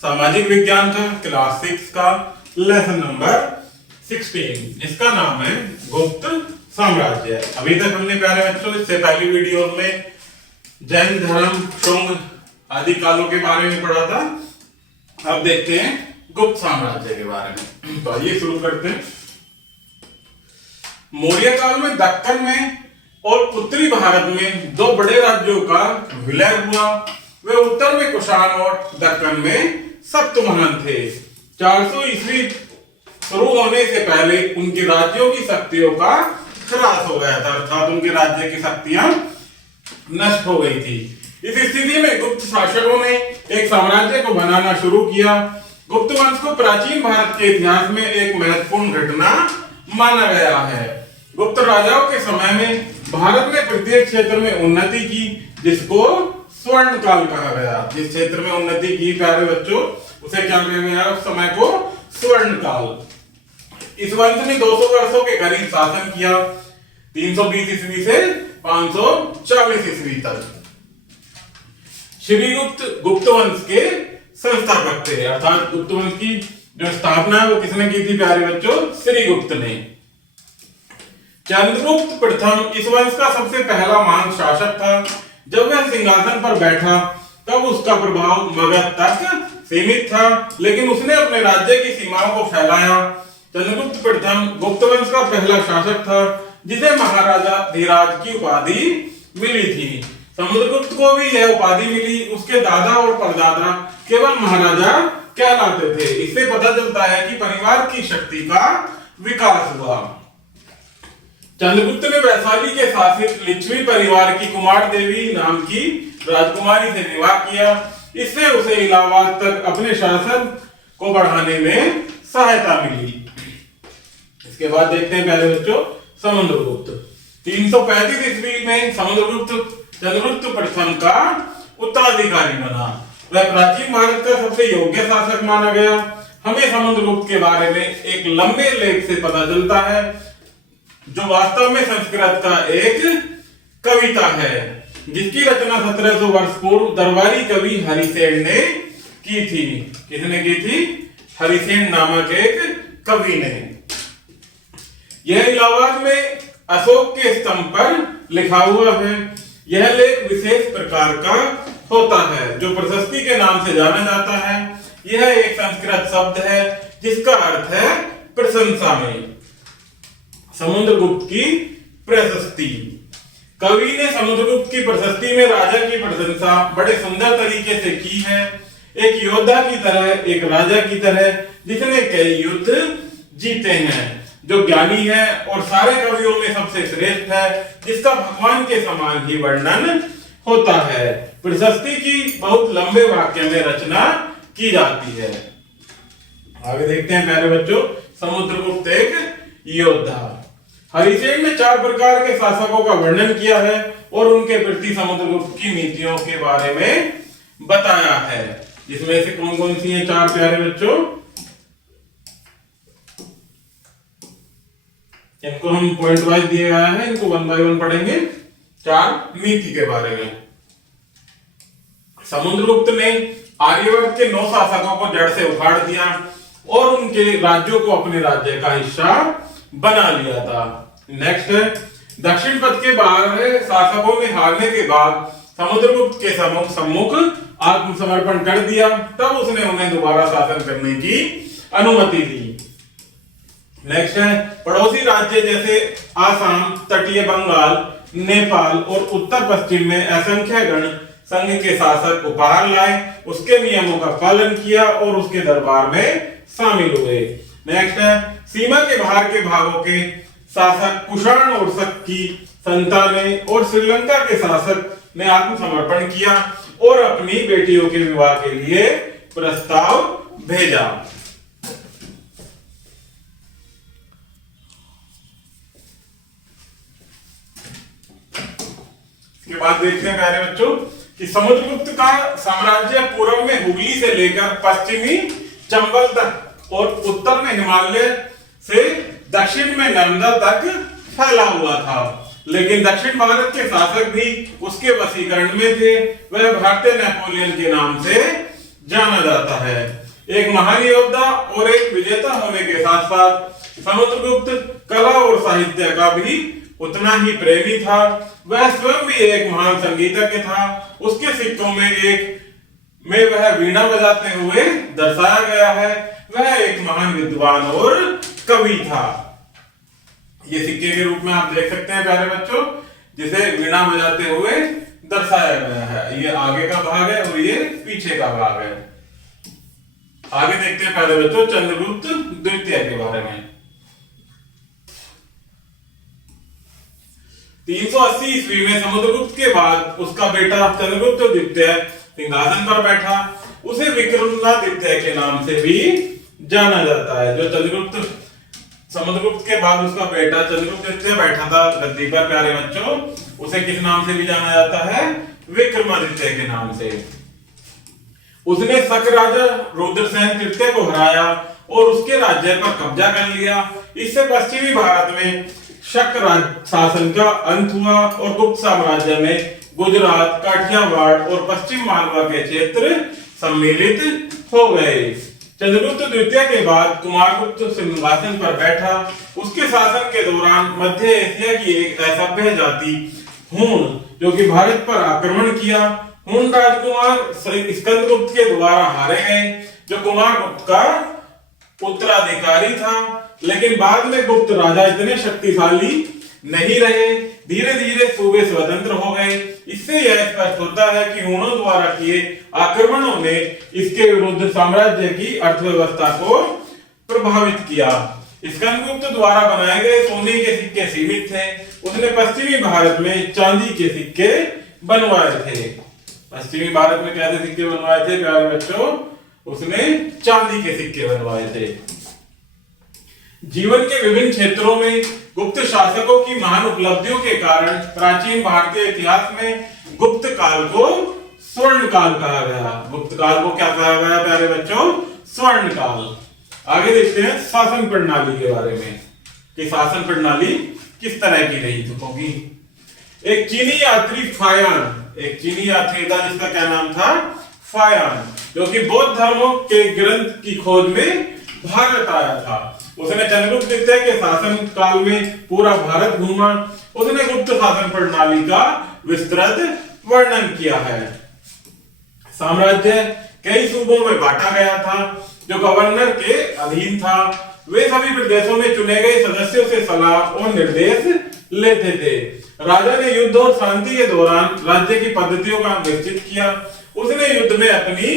सामाजिक विज्ञान का क्लास 6 का लेसन नंबर 16। इसका नाम है गुप्त साम्राज्य। अभी तक हमने प्यारे बच्चों इससे पहली वीडियो में जैन धर्म, शुंग आदि कालों के बारे में पढ़ा था। अब देखते हैं गुप्त साम्राज्य के बारे में। तो आइए शुरू करते हैं। मौर्य काल में दक्कन में और उत्तरी भारत में दो बड़े राज्यों का विलय हुआ। वे उत्तर में कुषाण और दक्कन में सप्तमहन थे। 400 ईस्वी शुरू होने से पहले उनके राज्यों की शक्तियों का ह्रास हो गया था, अर्थात उनके राज्य की शक्तियां नष्ट हो गई थी। इस स्थिति में गुप्त शासकों ने एक साम्राज्य को बनाना शुरू किया। गुप्त वंश को प्राचीन भारत के इतिहास में एक महत्वपूर्ण घटना माना गया है। गुप्त राजाओं के समय में भारत ने प्रत्येक क्षेत्र में उन्नति की, जिसको स्वर्ण काल कहा गया। जिस क्षेत्र में उन्नति की प्यारे बच्चों, उसे क्या कहा गया उस समय को? स्वर्ण काल। इस वंश ने 200 वर्षों के करीब शासन किया, 320 ईस्वी से 540 ईस्वी तक। श्रीगुप्त गुप्त वंश के संस्थापक थे, अर्थात गुप्त वंश की जो स्थापना है वो किसने की थी प्यारे बच्चों? श्रीगुप्त ने। चंद्रगुप्त प्रथम इस वंश का सबसे पहला महान शासक था। जब वह सिंहासन पर बैठा तब उसका प्रभाव मगध तक सीमित था, लेकिन उसने अपने राज्य की सीमाओं को फैलाया। चंद्रगुप्त प्रथम गुप्त वंश का पहला शासक था, जिसे महाराजा धीराज की उपाधि मिली थी। समुद्रगुप्त को भी यह उपाधि मिली। उसके दादा और परदादा केवल महाराजा कहलाते थे। इससे पता चलता है कि परिवार की शक्ति का विकास हुआ। चंद्रगुप्त ने वैशाली के शासित लिच्छवी परिवार की कुमार देवी नाम की राजकुमारी से विवाह किया। इससे उसे इलाहाबाद तक अपने शासन को बढ़ाने में सहायता मिली। इसके बाद देखते हैं प्यारे बच्चों समुद्रगुप्त। 335 ईस्वी में समुद्रगुप्त चंद्रगुप्त प्रथम का उत्तराधिकारी बना। वह प्राचीन भारत का सबसे योग्य शासक माना गया। हमें समुद्रगुप्त के बारे में एक लंबे लेख से पता चलता है, जो वास्तव में संस्कृत का एक कविता है, जिसकी रचना 1700 वर्ष पूर्व दरबारी कवि हरिसेन ने की थी। किसने की थी? हरिसेन नामक एक कवि ने। यह इलाहाबाद में अशोक के स्तंभ पर लिखा हुआ है। यह लेख विशेष प्रकार का होता है, जो प्रशस्ति के नाम से जाना जाता है। यह एक संस्कृत शब्द है जिसका अर्थ है प्रशंसा में। समुद्रगुप्त की प्रशस्ति। कवि ने समुद्रगुप्त की प्रशस्ति में राजा की प्रशंसा बड़े सुंदर तरीके से की है। एक योद्धा की तरह, एक राजा की तरह, जिसने कई युद्ध जीते हैं, जो ज्ञानी है और सारे कवियों में सबसे श्रेष्ठ है, जिसका भगवान के समान ही वर्णन होता है। प्रशस्ति की बहुत लंबे वाक्य में रचना की जाती है। आगे देखते हैं प्यारे बच्चों समुद्रगुप्त एक योद्धा। हरिसेन ने 4 प्रकार के शासकों का वर्णन किया है और उनके प्रति समुद्रगुप्त की नीतियों के बारे में बताया है। जिसमें से कौन कौन सी हैं 4 प्यारे बच्चों? इनको हम पॉइंट वाइज दिए गए हैं, इनको 1 बाय 1 पढ़ेंगे। 4 नीति के बारे में। समुद्रगुप्त ने आर्यवर्त के 9 शासकों को जड़ से उखाड़ दिया और उनके राज्यों को अपने राज्य का हिस्सा बना लिया था। नेक्स्ट है दक्षिण पथ के 12 शासकों ने हारने के बाद समुद्रगुप्त के सम्मुख आत्मसमर्पण कर दिया। तब उसने उन्हें दोबारा शासन करने की अनुमति दी। नेक्स्ट है पड़ोसी राज्य जैसे आसाम, तटीय बंगाल, नेपाल और उत्तर पश्चिम में असंख्य गण संघ के शासक उपहार लाए, उसके नियमों का पालन किया और उसके दरबार में शामिल हुए। नेक्स्ट है सीमा के बाहर के भागों के शासक कुषाण और शक की संतानें और श्रीलंका के शासक ने आत्मसमर्पण किया और अपनी बेटियों के विवाह के लिए प्रस्ताव भेजा। इसके बाद देखते हैं प्यारे बच्चों कि समुद्रगुप्त का साम्राज्य पूर्व में हुगली से लेकर पश्चिमी चंबल तक और उत्तर में हिमालय से दक्षिण में नर्मदा तक फैला हुआ था। लेकिन दक्षिण भारत के शासक भी उसके वशीकरण में थे। वह भारतीय नेपोलियन के नाम से जाना जाता है। एक महान योद्धा और एक विजेता होने के साथ साथ समुद्रगुप्त कला और साहित्य का भी उतना ही प्रेमी था। वह स्वयं भी एक महान संगीतज्ञ था। उसके सिक्कों में वह वीणा बजाते हुए दर्शाया गया है। वह एक महान विद्वान और कवि था। ये सिक्के के रूप में आप देख सकते हैं प्यारे बच्चों, जिसे वीणा बजाते हुए दर्शाया गया है। ये आगे का भाग है और ये पीछे का भाग है। आगे देखते हैं प्यारे बच्चों चंद्रगुप्त द्वितीय के बारे में। 380 ईस्वी में समुद्रगुप्त के बाद उसका बेटा चंद्रगुप्त द्वितीय सिंहासन पर बैठा। उसे विक्रमादित्य के नाम से भी जाना जाता है। जो समुद्रगुप्त के बाद उसका बेटा चंद्रगुप्त द्वितीय बैठा था गद्दी पर प्यारे बच्चों, उसे किस नाम से भी जाना जाता है? विक्रमादित्य के नाम से। उसने शक राजा रुद्रसेन तृतीय को हराया और उसके राज्य पर कब्जा कर लिया। इससे पश्चिमी भारत में शक शासन का अंत हुआ और गुप्त साम्राज्य में गुजरात, काठियावाड़ और पश्चिम मालवा के क्षेत्र सम्मिलित हो गए। चंद्रगुप्त द्वितीय के बाद कुमारगुप्त सिंहासन पर बैठा। उसके शासन के दौरान मध्य एशिया की एक असभ्य जाति हूण, जो कि भारत पर आक्रमण किया। हूण राजकुमार स्कंदगुप्त के द्वारा हारे गए, जो कुमारगुप्त का उत्तराधिकारी था। लेकिन बाद में गुप्त राजा इतने शक्तिशाली नहीं रहे। धीरे धीरे सूबे स्वतंत्र हो गए। इससे यह स्पष्ट होता है कि हूणों द्वारा किए आक्रमणों ने इसके विरुद्ध साम्राज्य की अर्थव्यवस्था को प्रभावित किया। स्कंदगुप्त द्वारा बनाए गए सोने के सिक्के सीमित थे। उसने पश्चिमी भारत में चांदी के सिक्के बनवाए थे। पश्चिमी भारत में कैसे सिक्के बनवाए थे प्यारे बच्चों? उसने चांदी के सिक्के बनवाए थे। जीवन के विभिन्न क्षेत्रों में गुप्त शासकों की महान उपलब्धियों के कारण प्राचीन भारतीय इतिहास में गुप्त काल को स्वर्ण काल कहा गया। गुप्त काल को क्या कहा गया प्यारे बच्चों? स्वर्ण काल। आगे देखते हैं शासन प्रणाली के बारे में कि शासन प्रणाली किस तरह की रही होगी। एक चीनी यात्री था जिसका क्या नाम था? फायान, जो कि बौद्ध धर्मों के ग्रंथ की खोज में भारत आया था। उसने चंद्रगुप्त द्वितीय के शासन काल में पूरा भारत घूमा। उसने गुप्त शासन प्रणाली का विस्तृत वर्णन किया है। साम्राज्य कई सूबों में बांटा गया था, जो गवर्नर के अधीन था। वे सभी प्रदेशों में चुने गए सदस्यों से सलाह और निर्देश लेते थे। राजा ने युद्ध और शांति के दौरान राज्य की पद्धतियों का निश्चित किया। उसने युद्ध में अपनी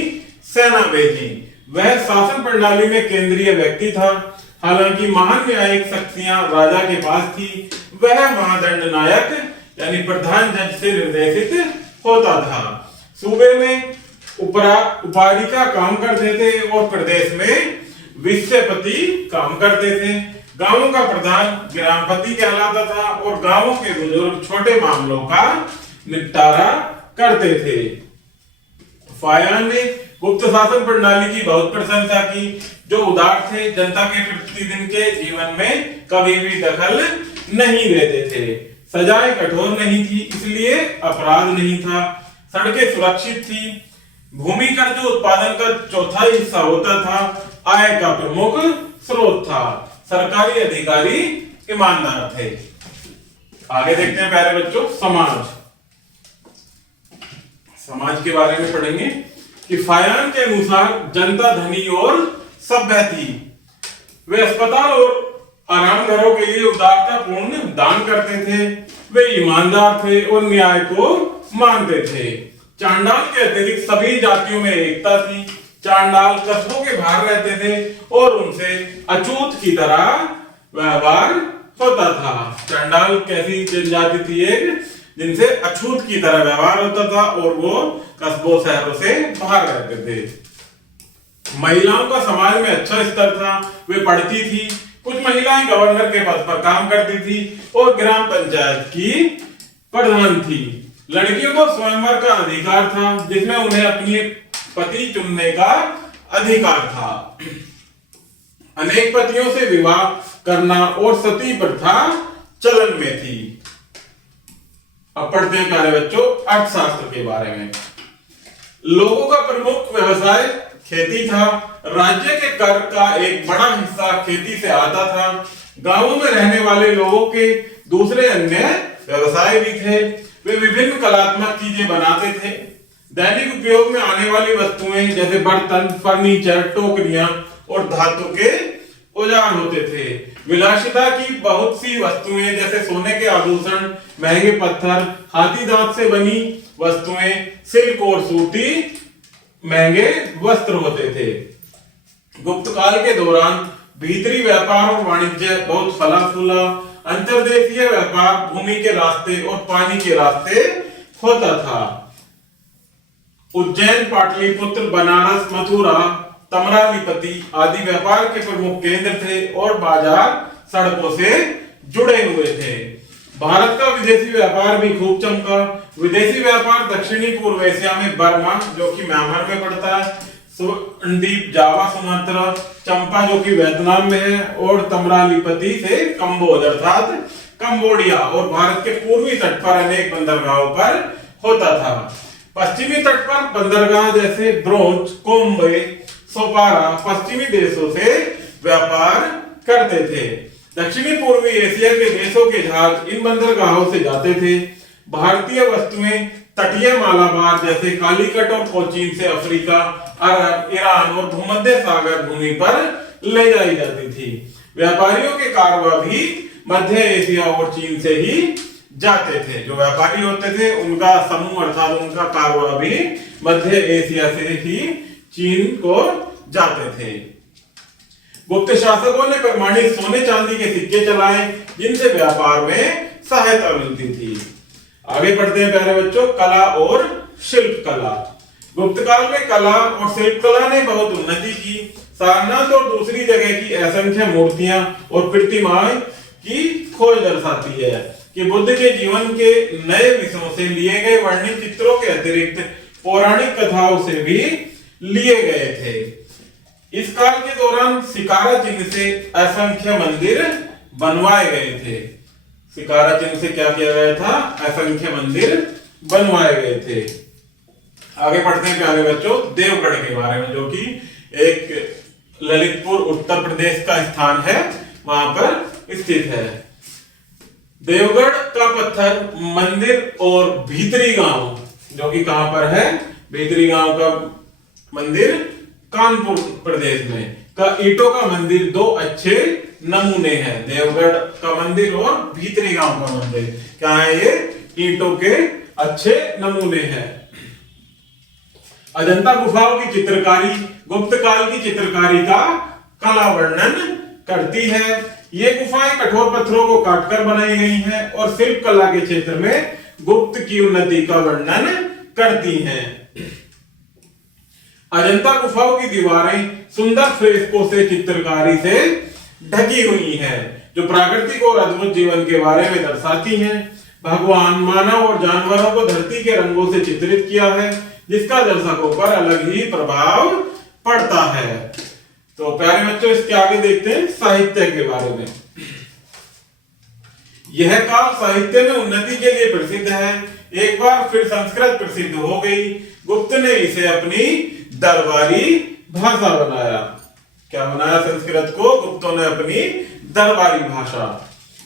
सेना भेजी। वह शासन प्रणाली में केंद्रीय व्यक्ति था। हालांकि महान न्यायिक शक्तियां राजा के पास थी। वह महादंड नायक यानी प्रधान जज से निर्देशित होता था। सूबे में उपारिका काम करते थे और प्रदेश में विषयपति काम करते थे। गांवों का प्रधान ग्रामपति कहलाता था और गांवों के बुजुर्ग छोटे मामलों का निपटारा करते थे। फायान ने गुप्त शासन प्रणाली की बहुत प्रशंसा की, जो उदार थे, जनता के प्रतिदिन के जीवन में कभी भी दखल नहीं देते थे। सजाएं कठोर नहीं थी, इसलिए अपराध नहीं था। सड़कें सुरक्षित थी। भूमि कर जो उत्पादन का चौथाई हिस्सा होता था, आय का प्रमुख स्रोत था। सरकारी अधिकारी ईमानदार थे। आगे देखते हैं प्यारे बच्चों समाज के बारे में पढ़ेंगे कि फायान के अनुसार जनता धनी और सभ्य थी। वे अस्पताल और आराम घरों के लिए उदारतापूर्ण दान करते थे। वे ईमानदार थे और न्याय को मानते थे। चांडाल के अतिरिक्त सभी जातियों में एकता थी। चांडाल कस्बों के बाहर रहते थे और उनसे अछूत की तरह व्यवहार होता था। चांडाल कैसी जनजाति थी? एक जिनसे अछूत की तरह व्यवहार होता था और वो कस्बों शहरों से बाहर रहते थे। महिलाओं का समाज में अच्छा स्तर था। वे पढ़ती थी। कुछ महिलाएं गवर्नर के पद पर काम करती थी और ग्राम पंचायत की प्रधान थी। लड़कियों को स्वयंवर का अधिकार था, जिसमें उन्हें अपनी पति चुनने का अधिकार था। अनेक पतियों से विवाह करना और सती प्रथा चलन में थी। अब पढ़ते हैं प्यारे बच्चों अर्थशास्त्र के बारे में। लोगों का प्रमुख व्यवसाय खेती था। राज्य के कर का एक बड़ा हिस्सा खेती से आता था। गांवों में रहने वाले लोगों के दूसरे अन्य व्यवसाय भी थे। वे विभिन्न कलात्मक चीजें बनाते थे। दैनिक उपयोग में आने वाली वस्तुएं जैसे बर्तन, फर्नीचर, टोकरियां और धातु के औजार होते थे। विलासिता की बहुत सी वस्तुएं जैसे सोने के आभूषण, महंगे पत्थर, हाथी दांत से बनी वस्तुएं, सिल्क और सूती महंगे वस्त्र होते थे। गुप्त काल के दौरान भीतरी व्यापार और वाणिज्य बहुत फला फूला। अंतर्देशीय व्यापार भूमि के रास्ते और पानी के रास्ते होता था। उज्जैन, पाटलिपुत्र, बनारस, मथुरा, तमरालिपति आदि व्यापार के प्रमुख केंद्र थे और बाजार सड़कों से जुड़े हुए थे। भारत का विदेशी व्यापार भी खूब चमका। विदेशी व्यापार दक्षिणी पूर्व एशिया में बर्मा, जो कि म्यांमार में पड़ता है, द्वीप, जावा, सुमात्रा, चंपा जो कि वियतनाम में है, और तमरालिपति से कंबोज अर्थात कंबोडिया और भारत के पूर्वी तट पर अनेक बंदरगाहों पर होता था। पश्चिमी तट पर बंदरगाह जैसे ब्रोंच, कोम्बे, सोपारा पश्चिमी देशों से व्यापार करते थे। दक्षिणी पूर्वी एशिया के देशों के जहाज इन बंदरगाहों से जाते थे। भारतीय वस्तुएं तटीय मालाबार जैसे कालीकट और कोचीन से अफ्रीका, अरब, ईरान और भूमध्य सागर भूमि पर ले जाई जाती थी। व्यापारियों के कारवा भी मध्य एशिया और चीन से ही जाते थे। जो व्यापारी होते थे उनका समूह अर्थात उनका कारवा भी मध्य एशिया से ही चीन को जाते थे। गुप्त शासकों ने प्रमाणित सोने चांदी के सिक्के चलाए जिनसे व्यापार में सहायता मिलती थी। आगे बढ़ते हैं प्यारे बच्चों, कला और शिल्प कला। गुप्त काल में कला और शिल्प कला ने बहुत उन्नति की। सारनाथ और दूसरी जगह की असंख्य मूर्तियां और प्रतिमाएं की खोज दर्शाती है कि बुद्ध के जीवन के नए विषयों से लिए गए वर्णित चित्रों के अतिरिक्त पौराणिक कथाओं से भी लिए गए थे। इस काल के दौरान सिकारा चिन्ह से असंख्य मंदिर बनवाए गए थे। सिकारा चिन्ह से क्या किया गया था? असंख्य मंदिर बनवाए गए थे। आगे बढ़ते हैं प्यारे बच्चों देवगढ़ के बारे में, जो कि एक ललितपुर उत्तर प्रदेश का स्थान है, वहां पर स्थित है। देवगढ़ का पत्थर मंदिर और भीतरी गांव, जो कि कहां पर है? भीतरी गांव का मंदिर कानपुर प्रदेश में का ईंटों का मंदिर दो अच्छे नमूने हैं। देवगढ़ का मंदिर और भीतरी गांव का मंदिर क्या है? ये ईंटों के अच्छे नमूने हैं। अजंता गुफाओं की चित्रकारी गुप्त काल की चित्रकारी का कला वर्णन करती है। ये गुफाएं कठोर पत्थरों को काटकर बनाई गई हैं और शिल्प कला के क्षेत्र में गुप्त की उन्नति का वर्णन करती हैं। अजंता गुफाओं की दीवारें सुंदर फ्रेस्को से चित्रकारी से ढकी हुई हैं, जो प्राकृतिक और अद्भुत जीवन के बारे में दर्शाती हैं। भगवान, मानव और जानवरों को धरती के रंगों से चित्रित किया है, जिसका दर्शकों पर अलग ही प्रभाव पड़ता है। तो प्यारे बच्चों इसके आगे देखते हैं साहित्य के बारे में। यह काल साहित्य में उन्नति के लिए प्रसिद्ध है। एक बार फिर संस्कृत प्रसिद्ध हो गई। गुप्त ने इसे अपनी दरबारी भाषा बनाया। क्या बनाया? संस्कृत को गुप्तों ने अपनी दरबारी भाषा।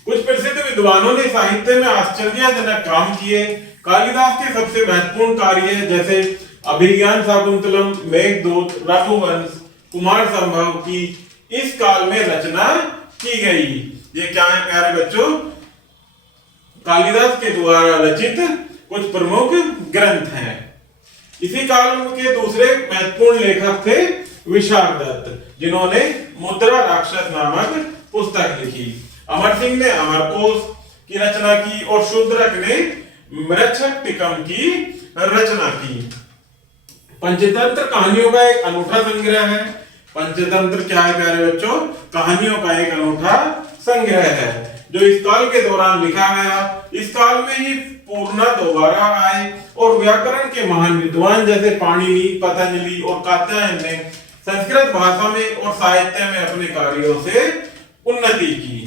कुछ प्रसिद्ध विद्वानों ने साहित्य में आश्चर्यजनक काम किए। कालिदास के सबसे महत्वपूर्ण कार्य जैसे अभिज्ञान शाकुंतलम, मेघदूत, रघुवंश, कुमार संभव की इस काल में रचना की गई। ये क्या है प्यारे बच्चों? कालिदास के द्वारा रचित कुछ प्रमुख ग्रंथ हैं। इसी काल के दूसरे महत्वपूर्ण लेखक थे विशारदत्त, जिन्होंने मुद्रा राक्षस नामक पुस्तक लिखी। अमर सिंह ने अमरकोश की रचना की और शूद्रक ने मृच्छक टिकम की रचना की। पंचतंत्र कहानियों का एक अनूठा संग्रह है। पंचतंत्र क्या है प्यारे बच्चों? कहानियों का एक अनूठा संग्रह है जो इस काल के दौरान लिखा गया। इस काल में ही पूर्णा दोबारा आए और व्याकरण के महान विद्वान जैसे पाणिनि, पतंजलि और कात्यायन ने संस्कृत भाषा में और साहित्य में अपने कार्यों से उन्नति की।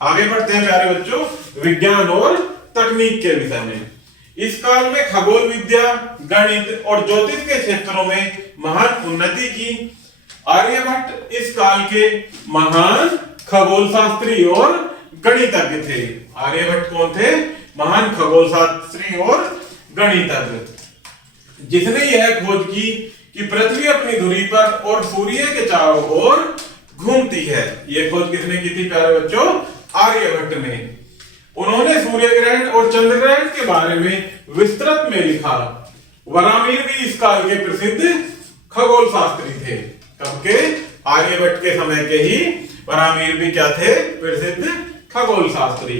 आगे बढ़ते हैं प्यारे बच्चों विज्ञान और तकनीक के विषय में। इस काल में खगोल विद्या, गणित और ज्योतिष के क्षेत्रों में महान उन्नति की। आर्यभट्ट इस काल के महान खगोल शास्त्री और गणितज्ञ थे। आर्यभट्ट कौन थे? महान खगोल शास्त्री और गणितज्ञ, जिसने यह खोज की कि पृथ्वी अपनी धुरी पर और सूर्य के चारों ओर घूमती है। यह खोज किसने की थी प्यारे बच्चों? आर्यभट्ट ने। उन्होंने सूर्य ग्रहण और चंद्र ग्रहण के बारे में विस्तृत में लिखा। वरामिर भी इस काल के प्रसिद्ध खगोल शास्त्री थे। कब के? आर्यभट्ट के समय के ही वरामिर भी क्या थे? प्रसिद्ध खगोल शास्त्री।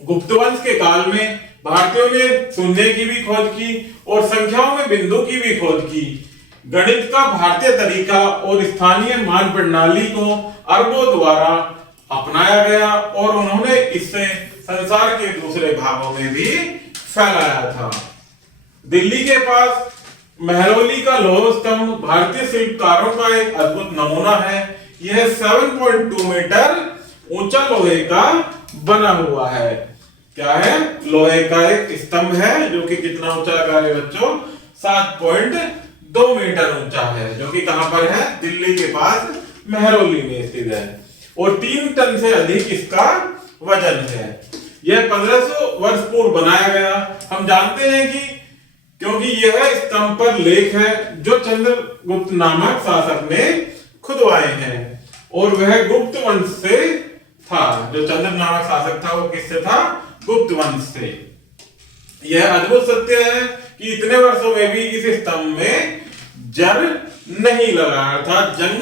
गुप्त वंश के काल में भारतीयों ने शून्य की भी खोज की और संख्याओं में बिंदु की भी खोज की। गणित का भारतीय तरीका और स्थानीय मान प्रणाली को अरबों द्वारा अपनाया गया और उन्होंने इससे संसार के दूसरे भागों में भी फैलाया था। दिल्ली के पास मेहरौली का लौह स्तंभ भारतीय शिल्पकारों का एक अद्भुत नमूना है। यह 7.2 मीटर ऊंचा लोहे का बना हुआ है। क्या है? लोहे का एक स्तंभ है जो कि कितना ऊंचा है बच्चों? 7.2 मीटर ऊंचा है, जो कि कहां पर है? दिल्ली के पास मेहरौली में स्थित है और 3 टन से अधिक इसका वजन है। यह 1500 वर्ष पूर्व बनाया गया। हम जानते हैं कि क्योंकि यह स्तंभ पर लेख है जो चंद्रगुप्त नामक शासक ने खुदवाए हैं और वह गुप्त वंश से था। जो चंद्र नामक शासक था वो किससे था? गुप्त वंश से। यह अद्भुत सत्य है कि इतने वर्षों में भी इस स्तंभ में जंग नहीं लगा, अर्थात जंग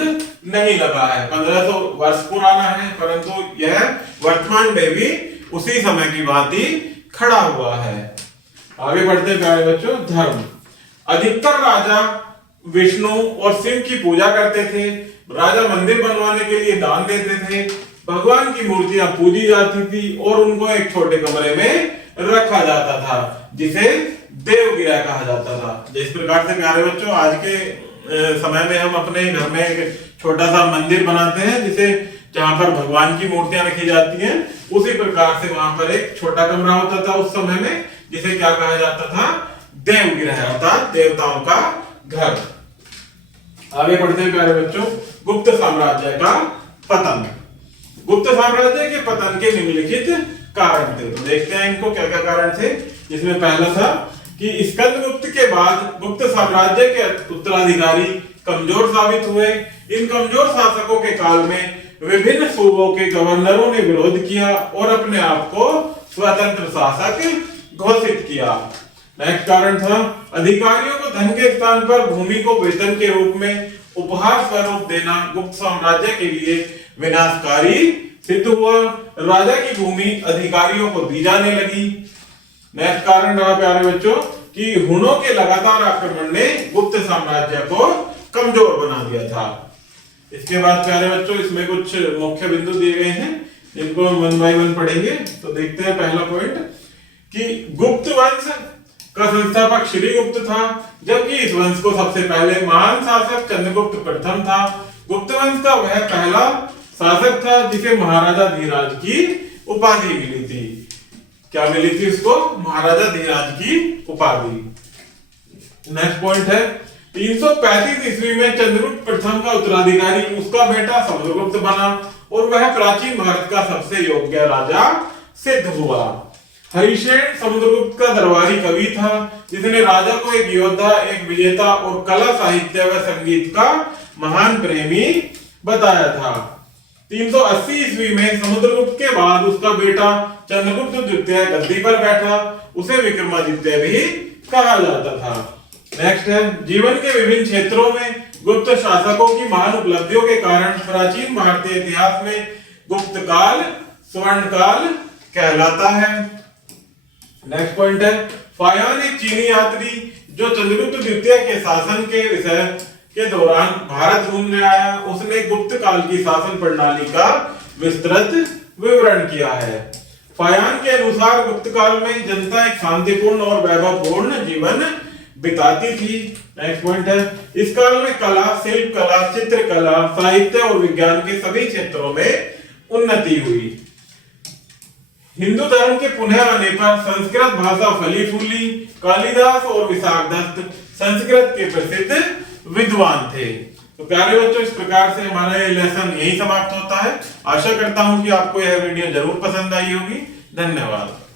नहीं लगा है। 1500 वर्ष पुराना है परंतु यह वर्तमान में भी उसी समय की भांति खड़ा हुआ है। आगे बढ़ते प्यारे बच्चों। धर्म। अधिकतर राजा विष्णु और शिव की पूजा करते थे। राजा मंदिर बनवाने के लिए दान देते थे। भगवान की मूर्तियां पूजी जाती थी और उनको एक छोटे कमरे में रखा जाता था जिसे देवगिरा कहा जाता था। जिस प्रकार से प्यारे बच्चों आज के समय में हम अपने घर में एक छोटा सा मंदिर बनाते हैं जिसे जहां पर भगवान की मूर्तियां रखी जाती हैं, उसी प्रकार से वहां पर एक छोटा कमरा होता था उस समय में, जिसे क्या कहा जाता था? देवगिरह, अर्थात देवताओं का घर। आगे बढ़ते हैं प्यारे बच्चों। गुप्त साम्राज्य का पतन। गुप्त साम्राज्य के पतन के निम्नलिखित कारण थे। तो देखते हैं इनको क्या क्या कारण थे। जिसमें पहला था कि स्कंदगुप्त के बाद गुप्त साम्राज्य के उत्तराधिकारी कमजोर साबित हुए। इन कमजोर शासकों के काल में विभिन्न सूबों के गवर्नरों ने विरोध किया और अपने आप को स्वतंत्र शासक घोषित किया। नेक्स्ट कारण था अधिकारियों को धन के स्थान पर भूमि को वेतन के रूप में उपहार स्वरूप देना गुप्त साम्राज्य के लिए विनाशकारी सिद्ध हुआ। राजा की भूमि अधिकारियों को दी जाने लगी। नेक्स्ट कारण रहा प्यारे बच्चों कि हुनों के लगातार आक्रमण ने गुप्त साम्राज्य को कमजोर बना दिया था। इसके बाद प्यारे बच्चों इसमें कुछ मुख्य बिंदु दिए गए हैं जिनको हम 1 बाय 1 पढ़ेंगे। तो देखते हैं पहला पॉइंट कि गुप्त वंश का संस्थापक श्रीगुप्त था, जबकि इस वंश को सबसे पहले महान शासक चंद्रगुप्त प्रथम था। गुप्त वंश का वह पहला शासक था जिसे महाराजा धीराज की उपाधि मिली थी। क्या मिली थी उसको? महाराजा धीराज की उपाधि। नेक्स्ट पॉइंट है 335 ईस्वी में चंद्रगुप्त प्रथम का उत्तराधिकारी उसका बेटा समुद्रगुप्त बना और वह प्राचीन भारत का सबसे योग्य राजा सिद्ध हुआ। हरिशेन समुद्रगुप्त का दरबारी कवि था जिसने राजा को एक योद्धा, एक विजेता और कला, साहित्य व संगीत का महान प्रेमी बताया था। 380 ईस्वी में समुद्रगुप्त के बाद उसका बेटा चंद्रगुप्त द्वितीय गद्दी पर बैठा। उसे विक्रमादित्य भी कहा जाता था। नेक्स्ट है जीवन के विभिन्न क्षेत्रों में गुप्त शासकों की महान उपलब्धियों के कारण प्राचीन भारतीय इतिहास में गुप्त काल स्वर्ण काल कहलाता है। नेक्स्ट पॉइंट है फायान एक चीनी यात्री जो चंद्रगुप्त द्वितीय के शासन के विषय के दौरान भारत घूमने आया। उसने गुप्त काल की शासन प्रणाली का विस्तृत विवरण किया है। फायान के अनुसार गुप्त काल में जनता एक शांतिपूर्ण और वैभवपूर्ण जीवन बिताती थी। नेक्स्ट पॉइंट है इस काल में कला, शिल्प कला, चित्रकला, साहित्य और विज्ञान के सभी क्षेत्रों में उन्नति हुई। हिंदू धर्म के पुनः आने पर संस्कृत भाषा फली फूली। कालिदास और विशाखदत्त संस्कृत के प्रसिद्ध विद्वान थे। तो प्यारे बच्चों, इस प्रकार से हमारा ये लेसन यही समाप्त होता है। आशा करता हूं कि आपको यह वीडियो जरूर पसंद आई होगी। धन्यवाद।